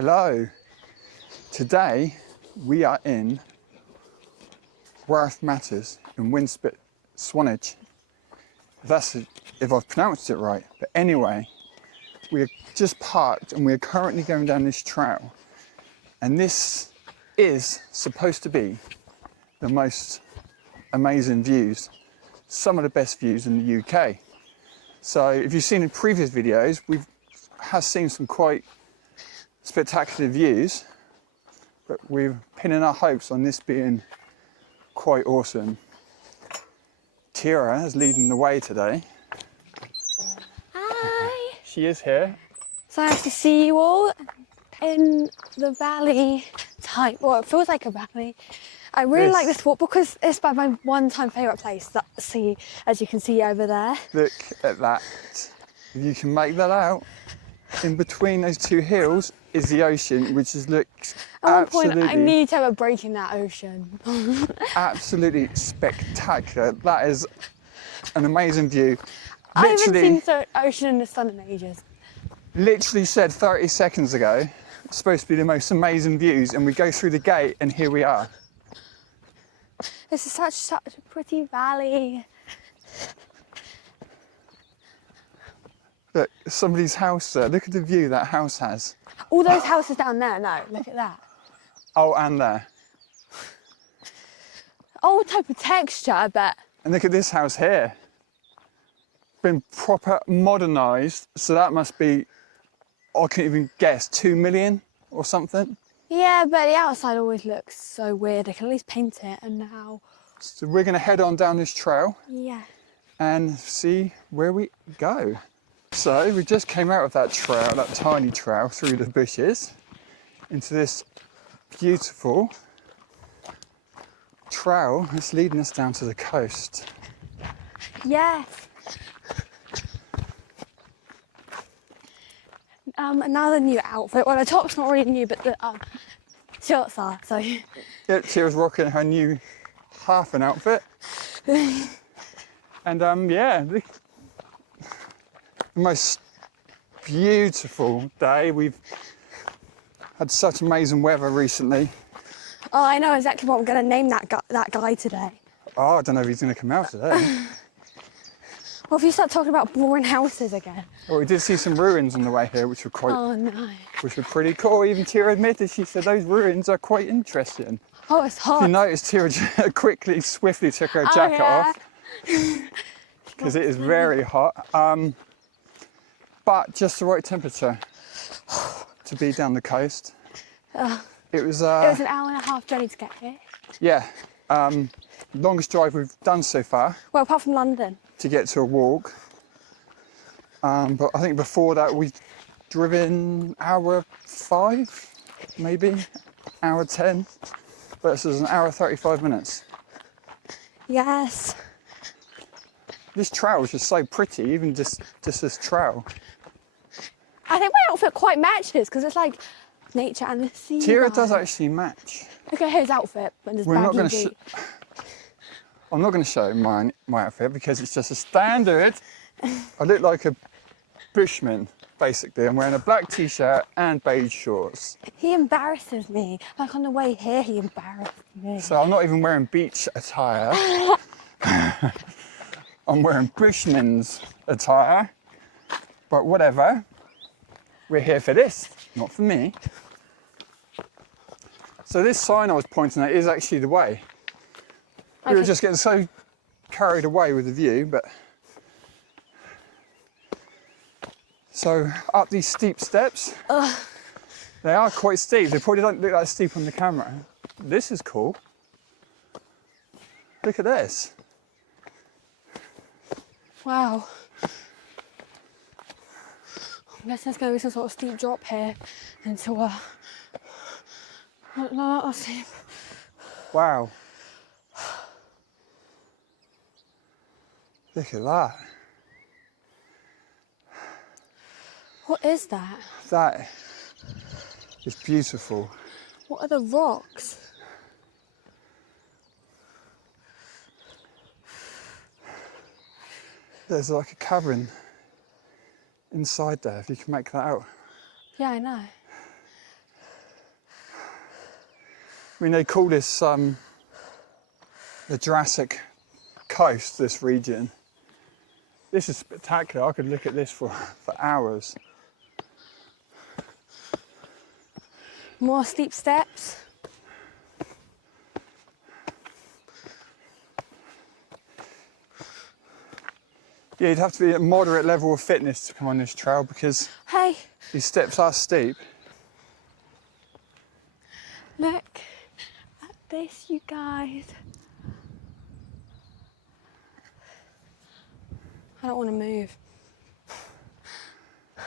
Hello. Today we are in Worth Matters in Winspit, Swanage. If I've pronounced it right. But anyway, we're just parked and we're currently going down this trail. And this is supposed to be the most amazing views, some of the best views in the UK. So if you've seen in previous videos, we've seen some quite spectacular views, but we're pinning our hopes on this being quite awesome. Tira is leading the way today. Hi! She is here. So nice to see you all in the valley type, well, it feels like a valley. I really like this walk because it's my one-time favourite place, that sea, as you can see over there. Look at that. If you can make that out, in between those two hills is the ocean, which looks absolutely... At one point, I need to have a break in that ocean. Absolutely spectacular. That is an amazing view. I haven't seen the ocean in the sun in ages. Literally said 30 seconds ago, it's supposed to be the most amazing views, and we go through the gate and here we are. This is such a pretty valley. Look, somebody's house there. Look at the view that house has. All those houses down there, no, look at that. Oh, and there. Old type of texture, I bet. And look at this house here. Been proper modernised, so that must be, I can't even guess, 2 million or something. Yeah, but the outside always looks so weird. I can at least paint it, and now... So we're going to head on down this trail. Yeah. And see where we go. So we just came out of that trail, that tiny trail through the bushes, into this beautiful trail that's leading us down to the coast. Yes. Another new outfit. Well, the top's not really new, but the shorts are, so... Yeah, Tira's rocking her new half-an outfit. And yeah, the most beautiful day. We've had such amazing weather recently. Oh, I know exactly what I'm going to name that guy today. Oh, I don't know if he's going to come out today. Well, if you start talking about boring houses again. Well, we did see some ruins on the way here, which were quite... Oh, no. Which were pretty cool. Even Tira admitted, she said those ruins are quite interesting. Oh, it's hot. If you noticed, Tira swiftly took her jacket off. Because it is very hot. But just the right temperature to be down the coast. It was an hour and a half journey to get here. Yeah. Longest drive we've done so far. Well, apart from London. To get to a walk. But I think before that we've driven hour 5, maybe, hour 10. But this is an hour 35 minutes. Yes. This trail is just so pretty, even just this trail. I think my outfit quite matches because it's like nature and the sea. Tira does actually match. Look at his outfit and his I'm not going to show my outfit because it's just a standard. I look like a bushman, basically. I'm wearing a black t-shirt and beige shorts. He embarrasses me. Like on the way here, he embarrassed me. So I'm not even wearing beach attire. I'm wearing bushman's attire. But whatever. We're here for this, not for me. So this sign I was pointing at is actually the way. We were just getting so carried away with the view, but... So up these steep steps, they are quite steep. They probably don't look that steep on the camera. This is cool. Look at this. Wow. I guess there's going to be some sort of steep drop here into not steep. Wow. Look at that. What is that? That is beautiful. What are the rocks? There's like a cavern inside there, if you can make that out. Yeah, I know. I mean, they call this the Jurassic coast, this region. This is spectacular. I could look at this for hours. More steep steps. Yeah, you'd have to be at a moderate level of fitness to come on this trail because Hey, these steps are steep. look at this, you guys. I don't want to move.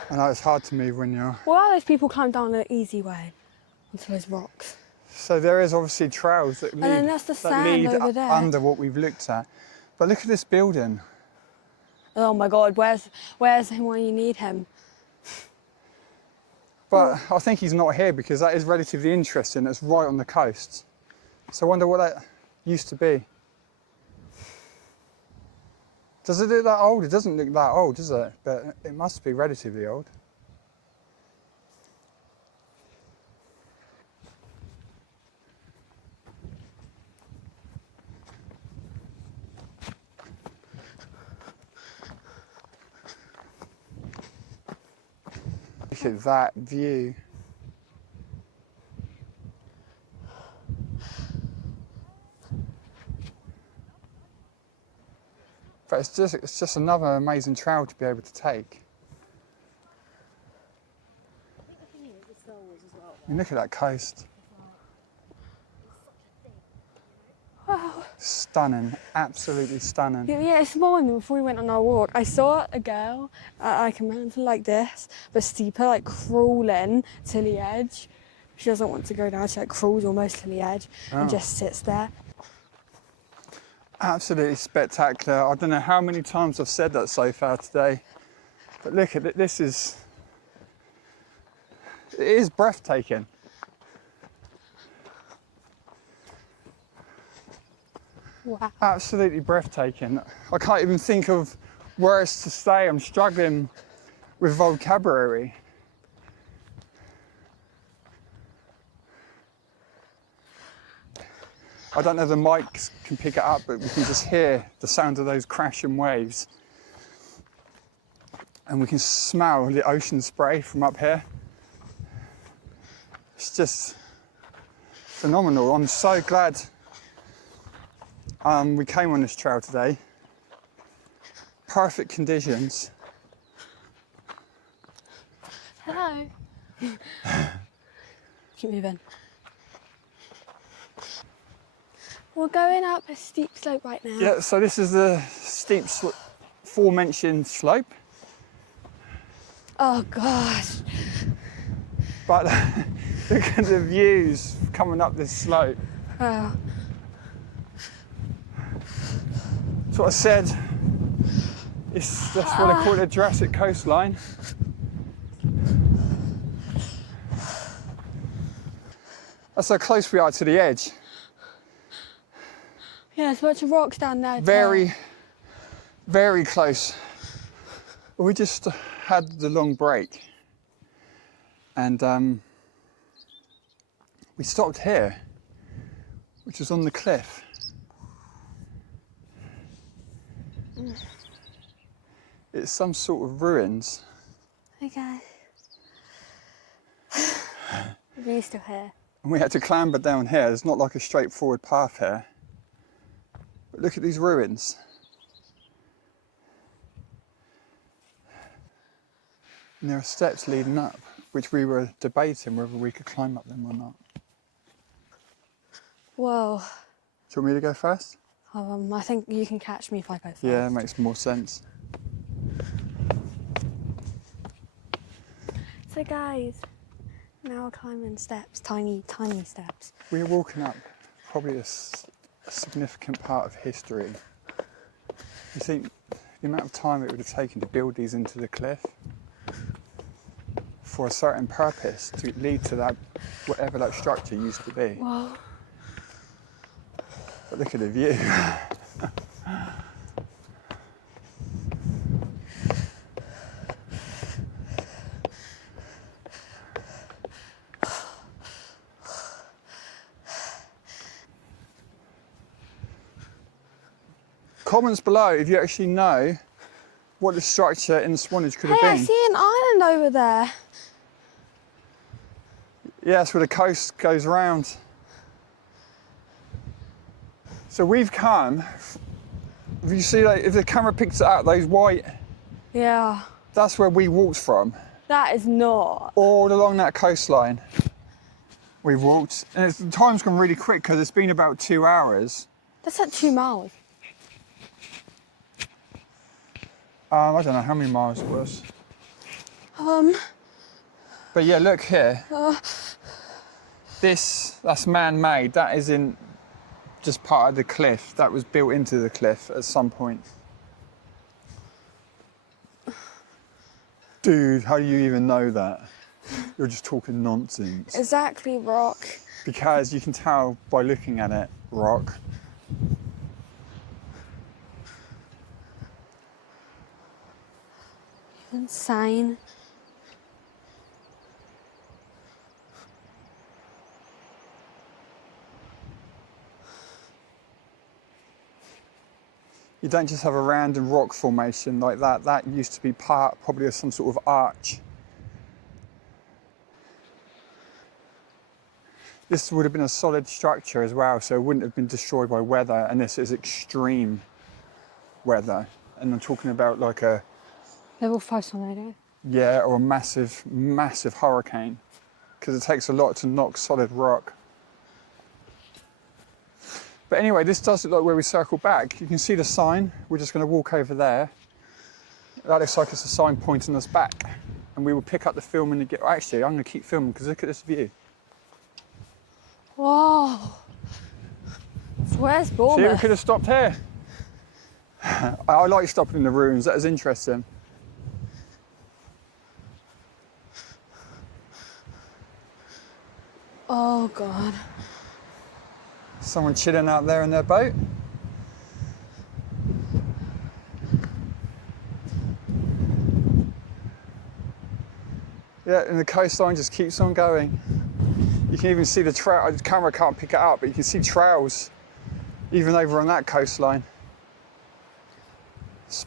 I know it's hard to move when you're... Why are those people climb down the easy way onto those rocks? So there is obviously trails that lead, And then that's the sand over there. under what we've looked at. But look at this building. Oh my God, where's him when you need him? But I think he's not here because that is relatively interesting. It's right on the coast. So I wonder what that used to be. Does it look that old? It doesn't look that old, does it? But it must be relatively old. Look at that view. But it's just another amazing trail to be able to take. I mean, look at that coast. Wow. Stunning, absolutely stunning. Yeah, this morning before we went on our walk, I saw a girl at like a mountain like this, but steeper, like crawling to the edge. She doesn't want to go down, she like crawls almost to the edge and just sits there. Absolutely spectacular. I don't know how many times I've said that so far today, but look at it, it is breathtaking. Wow. Absolutely breathtaking. I can't even think of words to say. I'm struggling with vocabulary. I don't know if the mics can pick it up, but we can just hear the sound of those crashing waves. And we can smell the ocean spray from up here. It's just phenomenal. I'm so glad we came on this trail today. Perfect conditions. Hello. Keep moving. We're going up a steep slope right now. Yeah, so this is the steep aforementioned slope. Oh gosh. But look at the views coming up this slope. Wow. That's what I said. That's what I call it, a Jurassic coastline. That's how close we are to the edge. Yeah, there's a bunch of rocks down there. Very, very close. We just had the long break and we stopped here, which is on the cliff. It's some sort of ruins. Okay. The view's still here. And we had to clamber down here. There's not like a straightforward path here. But look at these ruins. And there are steps leading up, which we were debating whether we could climb up them or not. Whoa. Do you want me to go first? I think you can catch me if I go first. Yeah, makes more sense. So guys, now we're climbing steps, tiny, tiny steps. We're walking up probably a significant part of history. You think the amount of time it would have taken to build these into the cliff for a certain purpose to lead to that, whatever that structure used to be. Whoa. But look at the view. Comments below if you actually know what the structure in the Swanage could have Hey, I been. see an island over there. Yeah, that's where the coast goes around. So we've come, if you see, like, if the camera picks it up, those white, Yeah. that's where we walked from. That is not. All along that coastline, we've walked. And the time's gone really quick because it's been about 2 hours. That's like 2 miles. I don't know how many miles it was. But yeah, look here. That's man-made. That isn't just part of the cliff. That was built into the cliff at some point. Dude, how do you even know that? You're just talking nonsense. Exactly, rock. Because you can tell by looking at it, rock. Insane. You don't just have a random rock formation like that. That used to be part probably of some sort of arch. This would have been a solid structure as well, so it wouldn't have been destroyed by weather, and this is extreme weather. And I'm talking about like a, Level 5 tornado. yeah, or a massive, massive hurricane, because it takes a lot to knock solid rock. But anyway, this does look like where we circle back. You can see the sign. We're just going to walk over there. That looks like it's a sign pointing us back. And we will pick up the film and actually, I'm going to keep filming because look at this view. Whoa. So where's See, we Bournemouth? could have stopped here. I like stopping in the ruins. That is interesting. Oh, God. Someone chilling out there in their boat. Yeah, and the coastline just keeps on going. You can even see the trail. The camera can't pick it up, but you can see trails even over on that coastline. It's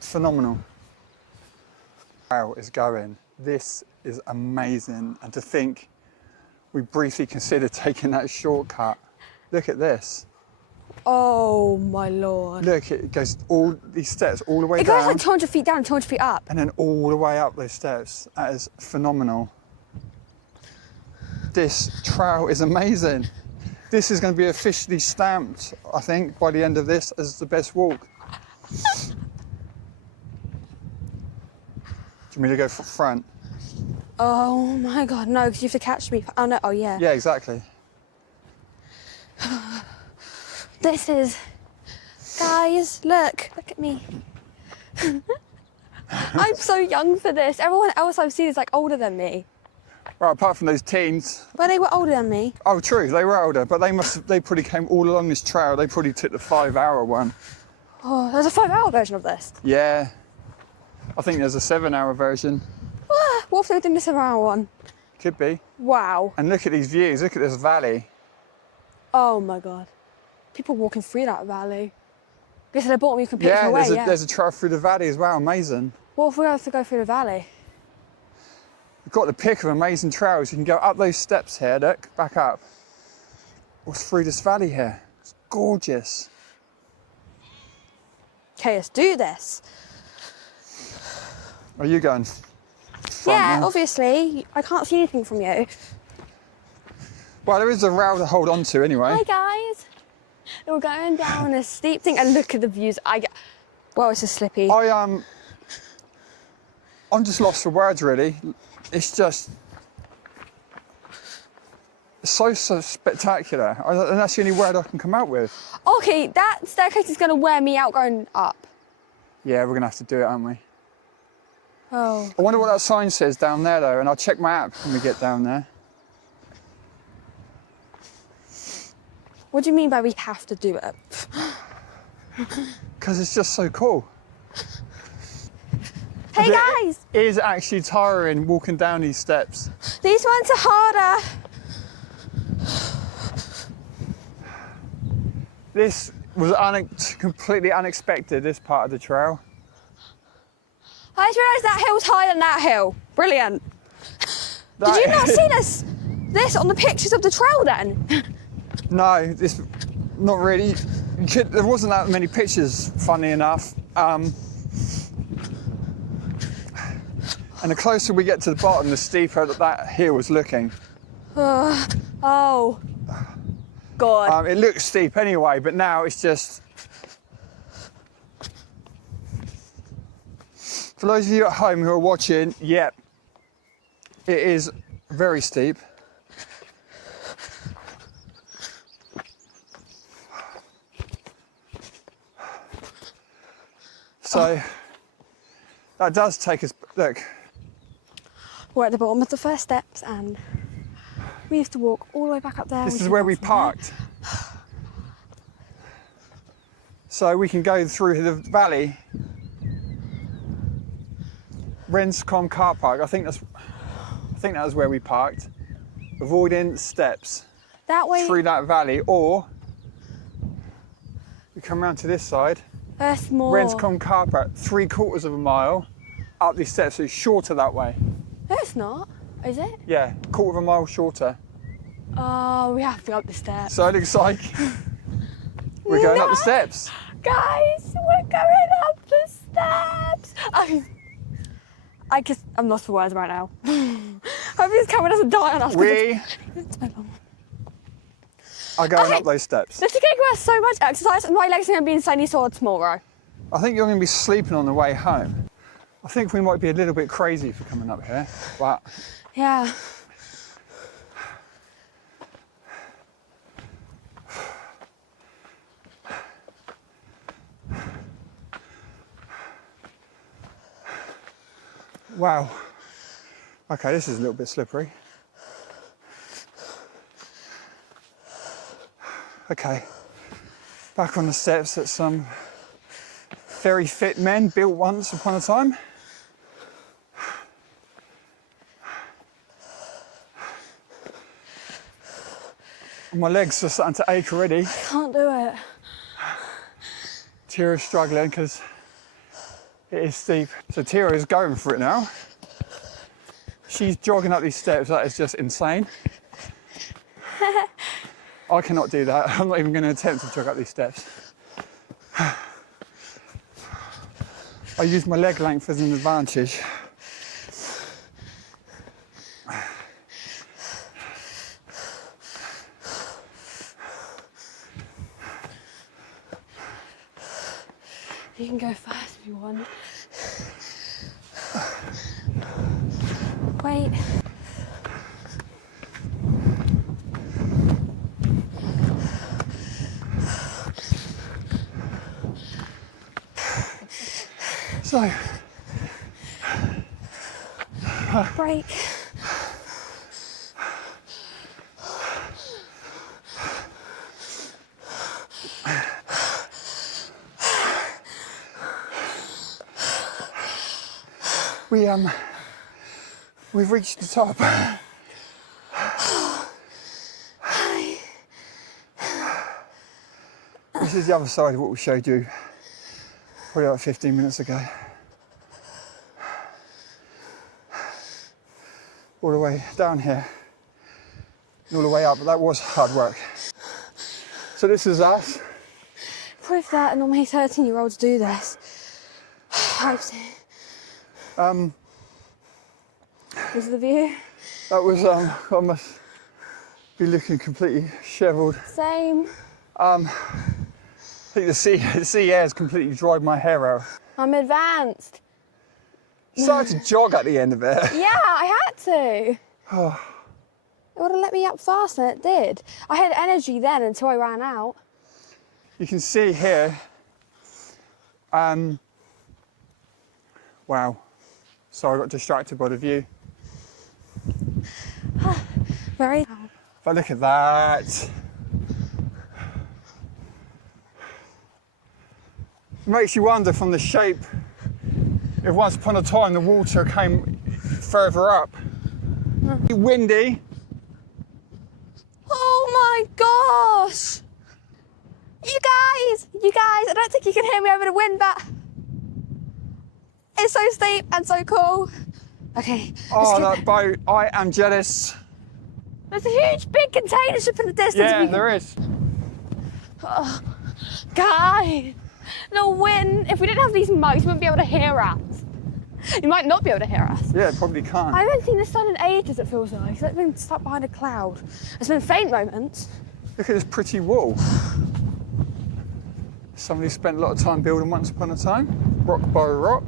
phenomenal. Trail is going. This is amazing. And to think we briefly considered taking that shortcut. Look at this. Oh, my Lord. Look, it goes all these steps all the way It down. goes like 200 feet down, 200 feet up. And then all the way up those steps. That is phenomenal. This trail is amazing. This is going to be officially stamped, I think, by the end of this as the best walk. Do you want me to go front? Oh my God, no, because you have to catch me. Oh no, oh yeah. Yeah, exactly. This is, guys, look at me. I'm so young for this. Everyone else I've seen is like older than me. Right, apart from those teens. But they were older than me. Oh, true, they were older, but they probably came all along this trail. They probably took the 5-hour one. Oh, there's a 5-hour version of this. Yeah. I think there's a 7-hour version. Ah, what if they were doing the 7-hour one? Could be. Wow. And look at these views, look at this valley. Oh my God. People walking through that valley. I guess at the bottom you can picture away, yeah. There's a trail through the valley as well, amazing. What if we have to go through the valley? We've got the pick of amazing trails. You can go up those steps here, look, back up. Or through this valley here. It's gorgeous. Okay, let's do this. Are you going front Yeah, now? obviously. I can't see anything from you. Well, there is a rail to hold on to anyway. Hi guys. We're going down a steep thing and look at the views. Well, it's just slippy. I'm just lost for words, really. It's just so spectacular. And that's the only word I can come out with. Okay, that staircase is going to wear me out going up. Yeah, we're gonna have to do it, aren't we? Oh. I wonder what that sign says down there though, and I'll check my app when we get down there. What do you mean by we have to do it? Because it's just so cool. Hey guys! It is actually tiring walking down these steps. These ones are harder. This was completely unexpected, this part of the trail. I just realised that hill's higher than that hill. Brilliant. Did you not see this on the pictures of the trail then? No, this not really. There wasn't that many pictures, funny enough. And the closer we get to the bottom, the steeper that hill was looking. Oh, God. It looks steep anyway, but now it's just... For those of you at home who are watching, yep, it is very steep. So that does take us, look. We're at the bottom of the first steps and we have to walk all the way back up there. This is where we parked. So we can go through the valley. Renscom car park, I think that was where we parked. Avoiding steps That way. through that valley, or we come around to this side. There's more. Renscom car park, 3/4 of a mile up these steps, so it's shorter that way. No, it's not. Is it? Yeah, 1/4 of a mile shorter. Oh, we have to go up the steps. So it looks like we're going up the steps. Guys, we're going up the steps. I'm lost for words right now. Hope this camera doesn't die on us. We It's so long. are going Okay. up those steps. This is going to give us so much exercise and my legs are going to be insanely sore tomorrow. I think you're going to be sleeping on the way home. I think we might be a little bit crazy for coming up here, but Yeah. wow. Okay, this is a little bit slippery. Okay, back on the steps that some very fit men built once upon a time. My legs are starting to ache already. Can't do it. Tira's struggling because it is steep. So Tira is going for it now. She's jogging up these steps. That is just insane. I cannot do that. I'm not even going to attempt to jog up these steps. I use my leg length as an advantage. You can go first if you want. Wait. So, Break. we've reached the top. This is the other side of what we showed you probably about 15 minutes ago. All the way down here, and all the way up, but that was hard work. So this is us. Proof that normally 13-year-olds do this. Was the view? That was, I must be looking completely shriveled. Same. I think the sea air has completely dried my hair out. I'm advanced. Started to jog at the end of it. Yeah, I had to. It would have let me up faster, and it did. I had energy then until I ran out. You can see here, wow, sorry I got distracted by the view. Very. But look at that. It makes you wonder from the shape, if once upon a time the water came further up. Windy. Oh my gosh! You guys, I don't think you can hear me over the wind, but it's so steep and so cool. Okay. Oh, that boat, I am jealous. There's a huge big container ship in the distance. Yeah, there is. Oh, guys, the wind, if we didn't have these mugs, you wouldn't be able to hear us. You might not be able to hear us. Yeah, probably can't. I haven't seen the sun in ages, it feels like. It's like been stuck behind a cloud. There's been faint moments. Look at this pretty wall. Somebody spent a lot of time building once upon a time. Rock by rock.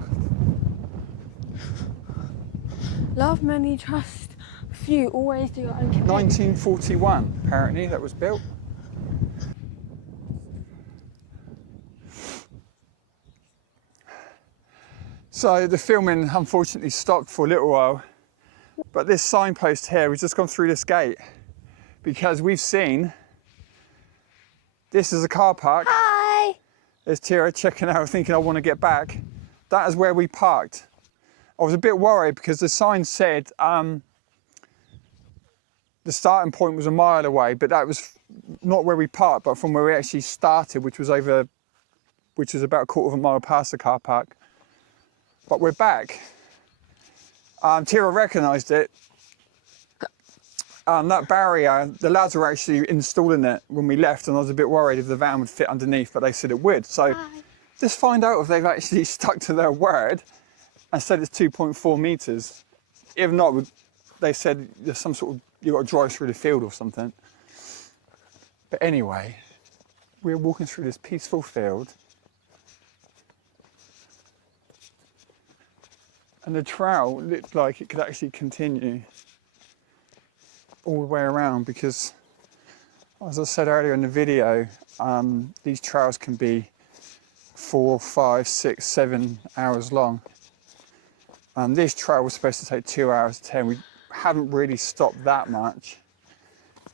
Love many, trust few, always do your own. 1941, apparently, that was built. So the filming unfortunately stopped for a little while, but this signpost here, we've just gone through this gate because we've seen this is a car park. Hi! There's Tira checking out, thinking I want to get back. That is where we parked. I was a bit worried because the sign said the starting point was a mile away, but that was not where we parked, but from where we actually started, which was about a quarter of a mile past the car park. But we're back. Tira recognised it. That barrier, the lads were actually installing it when we left, and I was a bit worried if the van would fit underneath, but they said it would. So just find out if they've actually stuck to their word and said it's 2.4 metres. If not, they said there's some sort of, you've got to drive through the field or something. But anyway, we're walking through this peaceful field. And the trail looked like it could actually continue all the way around because, as I said earlier in the video, these trails can be 4, 5, 6, 7 hours long. This trail was supposed to take 2 hours 10. We haven't really stopped that much.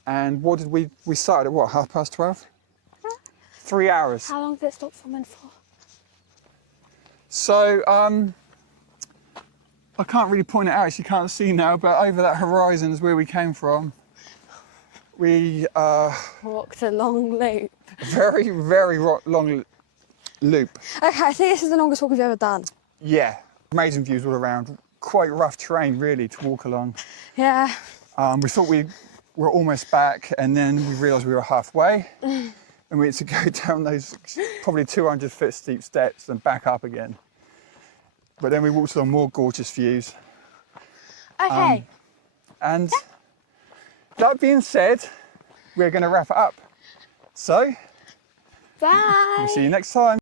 And what did we started at what, 12:30? 3 hours. How long did it stop filming for? So, I can't really point it out, you can't see now, but over that horizon is where we came from. We Walked a long loop. very, very long loop. Okay, I think this is the longest walk we've ever done. Yeah, amazing views all around. Quite rough terrain, really, to walk along. Yeah. We thought we were almost back, and then we realised we were halfway, and we had to go down those probably 200-foot steep steps and back up again. But then we walked along more gorgeous views. Okay. And that being said, we're going to wrap it up. So, Bye. we'll see you next time.